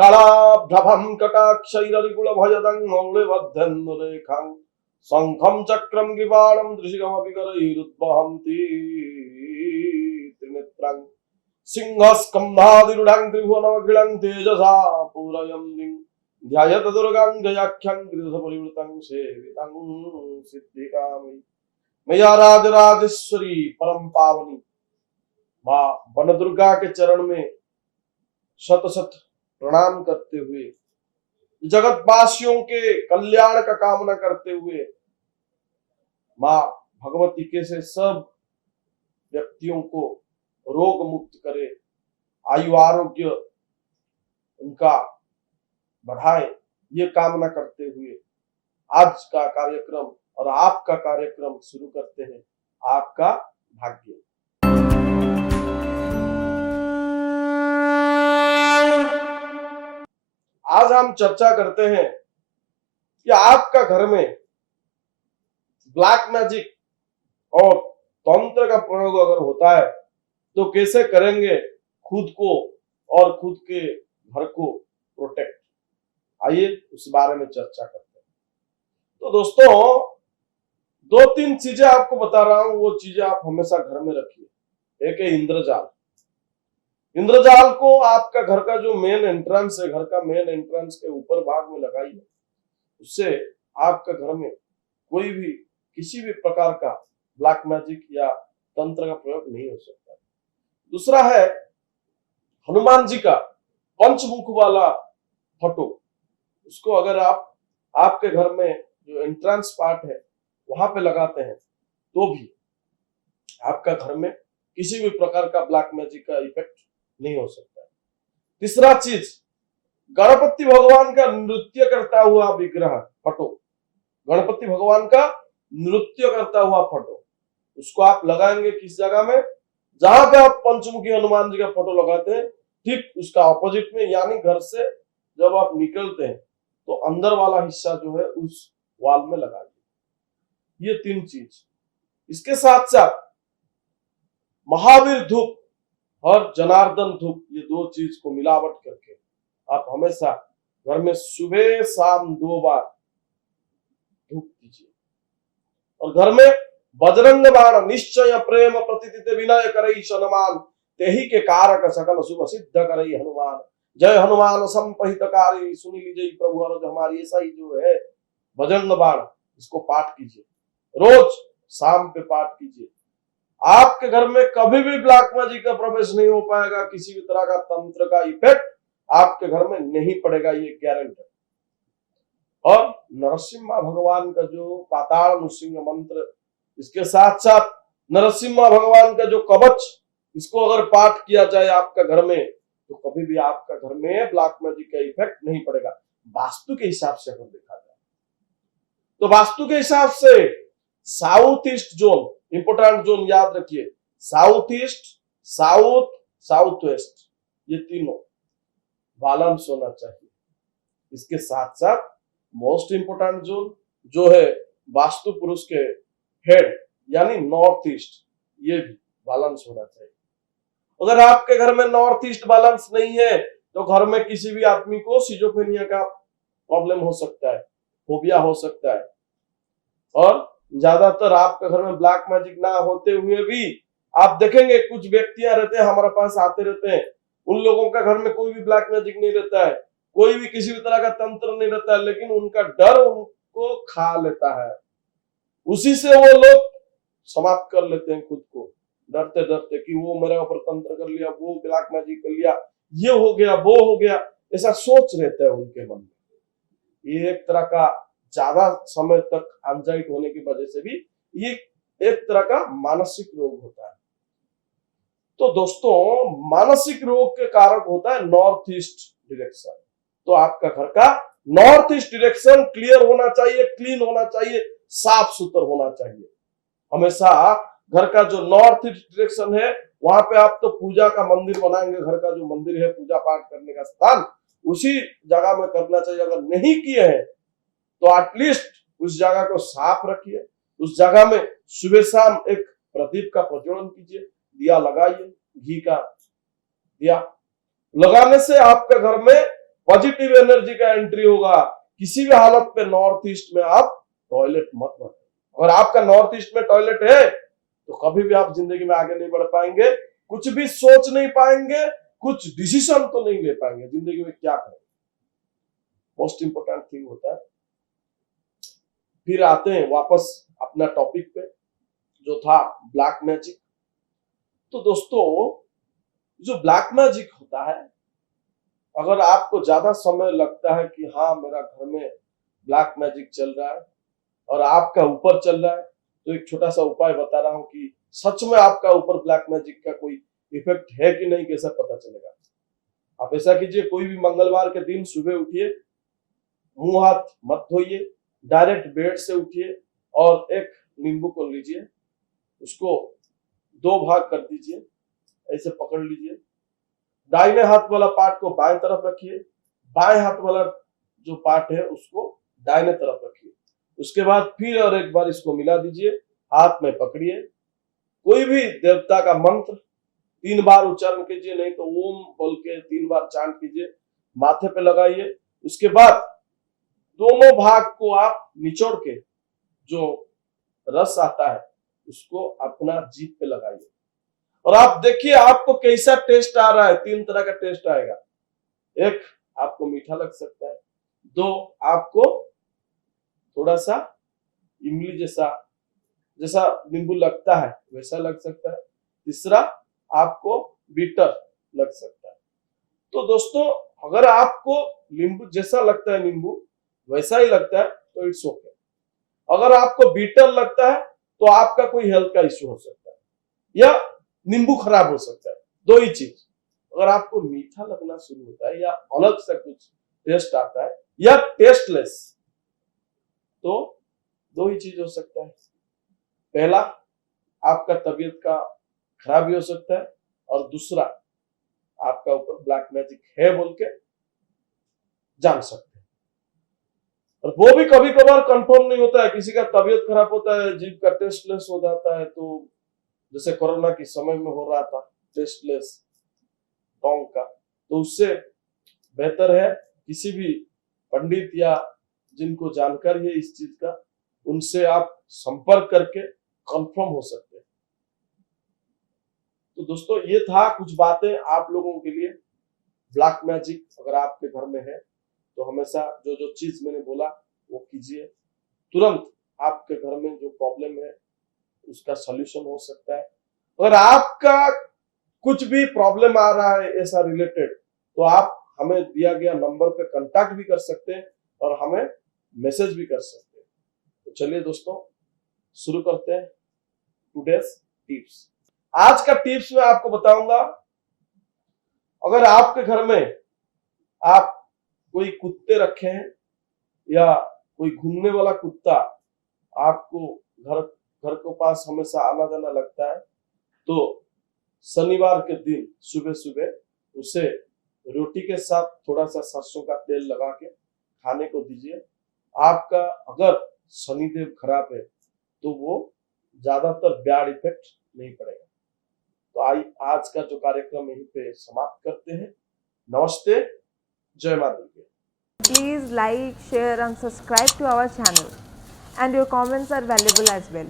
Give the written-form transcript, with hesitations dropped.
कलाभ्रभं कटाक्षैररिकुलभयदङ्गौलिबद्धन्नुरेखां शङ्खं चक्रं ग्रीवाणं दृशिकमपि करैरुद्वहन्ति त्रिनेत्रं सिंहस्कन्धादिरूढं त्रिभुवनमखिलं तेजसा पूरयन्तीं ध्यायत दुर्गां जयाख्यं गिरिधरपरिवृतं सेवितं सिद्धिकामि। मैया राजराजेश्वरी परम पावनी माँ वन दुर्गा के चरण में शत शत प्रणाम करते हुए, जगत वासियों के कल्याण का कामना करते हुए, माँ भगवती कैसे सब व्यक्तियों को रोग मुक्त करे, आयु आरोग्य उनका बढ़ाए, ये कामना करते हुए आज का कार्यक्रम और आपका कार्यक्रम शुरू करते हैं। आपका भाग्य। आज हम चर्चा करते हैं कि आपका घर में ब्लैक मैजिक और तंत्र का प्रयोग अगर होता है तो कैसे करेंगे खुद को और खुद के घर को प्रोटेक्ट। आइए उस बारे में चर्चा करते हैं। तो दोस्तों, दो तीन चीजें आपको बता रहा हूं, वो चीजें आप हमेशा घर में रखिए। एक है इंद्रजाल। इंद्रजाल को आपका घर का जो मेन एंट्रेंस है, घर का मेन एंट्रेंस के ऊपर भाग में लगाइए। उससे आपका घर में कोई भी किसी भी प्रकार का ब्लैक मैजिक या तंत्र का प्रयोग नहीं हो सकता। दूसरा है हनुमान जी का पंचमुख वाला फोटो। उसको अगर आप आपके घर में जो एंट्रेंस पार्ट है वहां पे लगाते हैं तो भी आपका घर में किसी भी प्रकार का ब्लैक मैजिक का इफेक्ट नहीं हो सकता। तीसरा चीज, गणपति भगवान का नृत्य करता हुआ विग्रह फोटो, गणपति भगवान का नृत्य करता हुआ फोटो, उसको आप लगाएंगे किस जगह में, जहां पे आप पंचमुखी हनुमान जी का फोटो लगाते हैं ठीक उसका ऑपोजिट में, यानी घर से जब आप निकलते हैं तो अंदर वाला हिस्सा जो है उस वॉल में लगाइए। ये तीन चीज। इसके साथ साथ महावीर धूप और जनार्दन धूप, ये दो चीज को मिलावट करके आप हमेशा घर में सुबह शाम 2 बार धूप दीजिए। और घर में बजरंग बाण निश्चय प्रेम प्रतिदित विनय करई सनमान, तेहि के कारक सकल शुभ सिद्ध करई हनुमान। जय हनुमान संपहितकारी, सुनी लीजिए प्रभु अरज हमारी। ऐसा ही जो है बजरंग बाण, इसको पाठ कीजिए, रोज शाम पे पाठ कीजिए। आपके घर में कभी भी ब्लैक मैजिक का प्रवेश नहीं हो पाएगा, किसी भी तरह का तंत्र का इफेक्ट आपके घर में नहीं पड़ेगा, ये गारंटी। और नरसिम्हा भगवान का जो पाताल नृसिंह मंत्र, इसके साथ साथ नरसिम्हा भगवान का जो कवच, इसको अगर पाठ किया जाए आपका घर में तो कभी भी आपका घर में ब्लैक मैजिक का इफेक्ट नहीं पड़ेगा। वास्तु के हिसाब से अगर देखा जाए तो वास्तु के हिसाब से south east zone, important zone याद रखिए, south east, south, south west, ये तीनों बैलेंस होना चाहिए। इसके साथ साथ मोस्ट इंपोर्टेंट जोन जो है वास्तु पुरुष के हेड यानी नॉर्थ ईस्ट, ये भी बैलेंस होना चाहिए। अगर आपके घर में नॉर्थ ईस्ट बैलेंस नहीं है तो घर में किसी भी आदमी को सिजोफ्रेनिया का प्रॉब्लम हो सकता है, फोबिया हो सकता है। और ज्यादातर आपके घर में ब्लैक मैजिक ना होते हुए भी आप देखेंगे कुछ व्यक्तियां रहते हैं, हमारे पास आते रहते हैं, उन लोगों का घर में कोई भी ब्लैक मैजिक नहीं रहता है, कोई भी किसी भी तरह का तंत्र नहीं रहता है, लेकिन उनका डर उनको खा लेता है। उसी से वो लोग समाप्त कर लेते हैं खुद को, डरते डरते कि वो मेरे ऊपर तंत्र कर लिया, वो ब्लैक मैजिक कर लिया, ये हो गया, वो हो गया, ऐसा सोच रहता है उनके मन में। ये एक तरह का ज्यादा समय तक एंजाइटी होने की वजह से भी ये एक तरह का मानसिक रोग होता है। तो दोस्तों, मानसिक रोग के कारक होता है नॉर्थ ईस्ट डायरेक्शन। तो आपका घर का नॉर्थ ईस्ट डायरेक्शन क्लियर होना चाहिए, क्लीन होना चाहिए, साफ सुथरा होना चाहिए। हमेशा घर का जो नॉर्थ ईस्ट डायरेक्शन है वहां पे आप तो पूजा का मंदिर बनाएंगे, घर का जो मंदिर है पूजा पाठ करने का स्थान, उसी जगह में करना चाहिए। अगर नहीं किए हैं तो एटलीस्ट उस जगह को साफ रखिए, उस जगह में सुबह शाम एक प्रदीप का प्रज्वलन कीजिए, दिया लगाइए, घी का दिया लगाने से आपके घर में पॉजिटिव एनर्जी का एंट्री होगा। किसी भी हालत पे नॉर्थ ईस्ट में आप टॉयलेट मत बनाओ। अगर आपका नॉर्थ ईस्ट में टॉयलेट है तो कभी भी आप जिंदगी में आगे नहीं बढ़ पाएंगे, कुछ भी सोच नहीं पाएंगे, कुछ डिसीजन तो नहीं ले पाएंगे जिंदगी में। क्या करें, मोस्ट इंपोर्टेंट थिंग होता है। फिर आते हैं वापस अपना टॉपिक पे जो था ब्लैक मैजिक। तो दोस्तों, जो ब्लैक मैजिक होता है, अगर आपको ज्यादा समय लगता है कि हाँ मेरा घर में ब्लैक मैजिक चल रहा है और आपका ऊपर चल रहा है, तो एक छोटा सा उपाय बता रहा हूं कि सच में आपका ऊपर ब्लैक मैजिक का कोई इफेक्ट है कि नहीं, कैसा पता चलेगा। आप ऐसा कीजिए, कोई भी मंगलवार के दिन सुबह उठिए, मुंह हाथ मत धोइए, डायरेक्ट बेड से उठिए और एक नींबू को लीजिए, उसको 2 भाग कर दीजिए, ऐसे पकड़ लीजिए। दाहिने हाथ वाला पार्ट को बाएं तरफ रखिए, बाएं हाथ वाला जो पार्ट है उसको दाहिने तरफ रखिए। उसके बाद फिर और एक बार इसको मिला दीजिए, हाथ में पकड़िए, कोई भी देवता का मंत्र 3 बार उच्चारण कीजिए, नहीं तो ओम बोल के 3 बार चांट कीजिए, माथे पे लगाइए। उसके बाद दोनों भाग को आप निचोड़ के जो रस आता है उसको अपना जीभ पे लगाइए और आप देखिए आपको कैसा टेस्ट आ रहा है। 3 तरह का टेस्ट आएगा। 1, आपको मीठा लग सकता है। 2, आपको थोड़ा सा इमली जैसा नींबू लगता है वैसा लग सकता है। तीसरा, आपको बीटर लग सकता है। तो दोस्तों, अगर आपको नींबू जैसा लगता है, नींबू वैसा ही लगता है तो इट्स ओके। अगर आपको बीटर लगता है तो आपका कोई हेल्थ का इश्यू हो सकता है या नींबू खराब हो सकता है, 2 ही चीज। अगर आपको मीठा लगना शुरू होता है या अलग से कुछ टेस्ट आता है या टेस्टलेस, तो 2 ही चीज हो सकता है। पहला, आपका तबीयत का खराबी हो सकता है और दूसरा, आपका ऊपर ब्लैक मैजिक है बोल के जान सकते हैं। और वो भी कभी कभार कंफर्म नहीं होता है। किसी का तबीयत खराब होता है, जीभ का टेस्टलेस हो जाता है, तो जैसे कोरोना के समय में हो रहा था टेस्टलेस टोंग का, तो उससे बेहतर है किसी भी पंडित या जिनको जानकारी है इस चीज का, उनसे आप संपर्क करके कंफर्म हो सकते हैं। तो दोस्तों, ये था कुछ बातें आप लोगों के लिए। ब्लैक मैजिक अगर आपके घर में है तो हमेशा जो जो चीज मैंने बोला वो कीजिए, तुरंत आपके घर में जो प्रॉब्लम है उसका सॉल्यूशन हो सकता है। अगर आपका कुछ भी प्रॉब्लम आ रहा है ऐसा रिलेटेड, तो आप हमें दिया गया नंबर पे कांटेक्ट भी कर सकते हैं और हमें मैसेज भी कर सकते हैं। तो चलिए दोस्तों, शुरू करते हैं टुडेस टिप्स। आज का टिप्स मैं आपको बताऊंगा, अगर आपके घर में आप कोई कुत्ते रखे हैं या कोई घूमने वाला कुत्ता आपको घर के पास हमेशा आना जाना लगता है, तो शनिवार के दिन सुबह सुबह उसे रोटी के साथ थोड़ा सा सरसों का तेल लगा के खाने को दीजिए। आपका अगर शनिदेव खराब है तो वो ज्यादातर बैड इफेक्ट नहीं पड़ेगा। तो आज का जो कार्यक्रम यहीं पे समाप्त करते हैं। नमस्ते, जय मां दुर्गे। Please like, share and subscribe to our channel, and your comments are valuable as well.